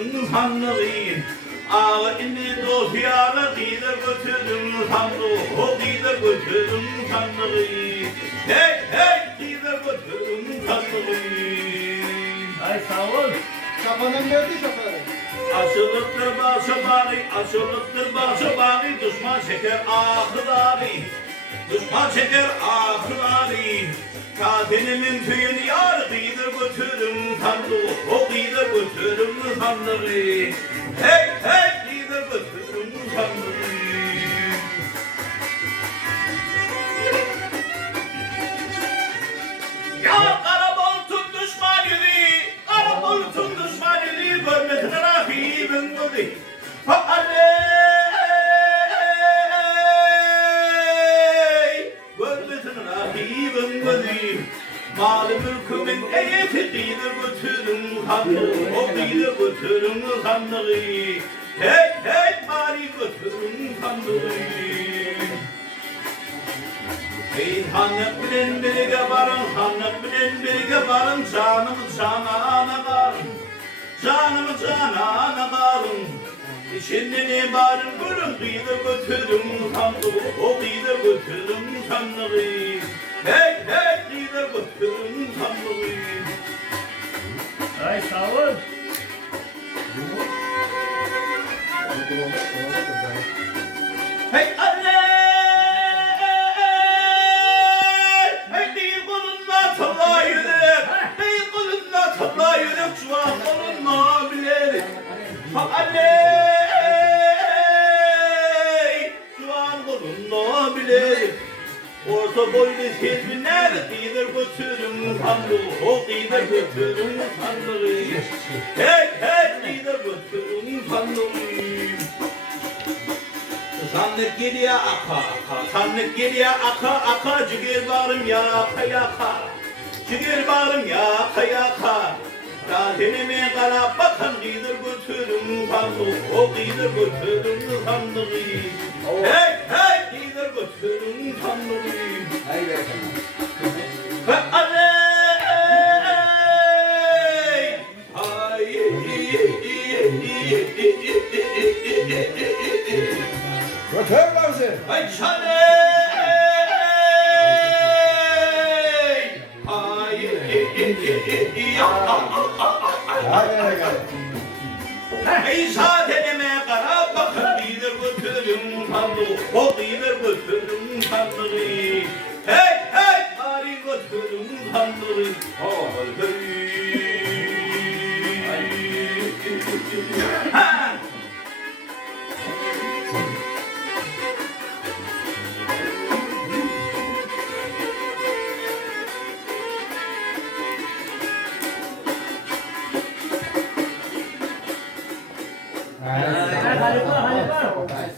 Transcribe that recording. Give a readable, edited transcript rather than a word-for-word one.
götürdüm sandığı. Ağa inni dosyana gider götürdüm sandığı. O gider götürdüm sandığı. Hey hey gider götürdüm sandığı. Ay sağ ol. Şafanın verdi şafanı. Aşılıktır başı bari, aşılıktır başı bari, düşman çeker ahıları. Düşman çeker ahıları. Kadinimin tüyünü yar kıydır götürüm sandığı. O kıydır götürüm sandığı. Hey hey kıydır götürüm sandığı. Ya kara boltun düşman yürü, kara boltun düşman yürü, görmesin rahibin gödü. Görmesin rahibin gödü. Malı mülkümün eyeti kıydır götürün sandığı, o kıydır götürün sandığı. Hey hey bari götürün sandığı. Ey hanık bilen birge varın, hanık bilen birge varın, canımı canana varın, canımı canana varın. Şimdi ne varın gülüm, kıydır götürüm sandığı, o kıydır götürüm sandığı. Hey hey kıydır götürüm sandığı. Ay sağ ol. Hey anne! Hey değil kolunla talla yürek, değil kolunla talla yürek, şu an kolunla bilerik. Ha anne! Şu an kolunla bilerik. Orta boylu sevginler kıydır götürüm sandığı, o kıydır götürüm sandığı. Hey hey kıydır götürüm sandığı. Sandık geriye aka aka, sandık geriye aka aka, ciğer bağrım yaka yaka, ciğer bağrım yaka yaka. Kadınime kara bakan kıydır götürüm sandığı, o kıydır götürüm sandığı. Hey hey kıydır götürüm sandığı. Hayır be. Ve aley, ay. Götür lan sen. Ay şaley! Ay! Hayır gel. Ey sadenime kara bakın gider götürüm sandığı, o gider götürüm sandığı. Hey hey bari götürüm sandığı. Ha! Hayır. Hadi hadi.